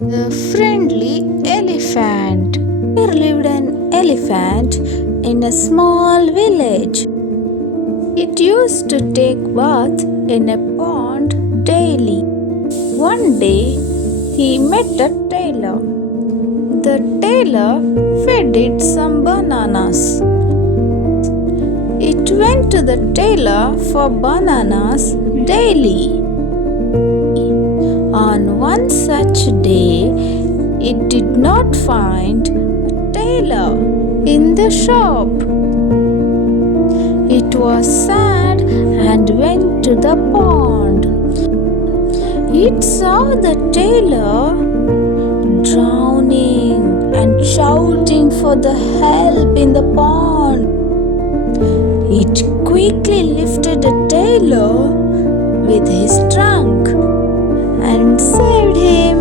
The friendly elephant. There lived an elephant in a small village. It used to take bath in a pond daily. One day, he met a tailor. The tailor fed it some bananas. It went to the tailor for bananas daily. On one such day, it did not find a tailor in the shop. It was sad and went to the pond. It saw the tailor drowning and shouting for the help in the pond. It quickly lifted the tailor with his trunk and saved him.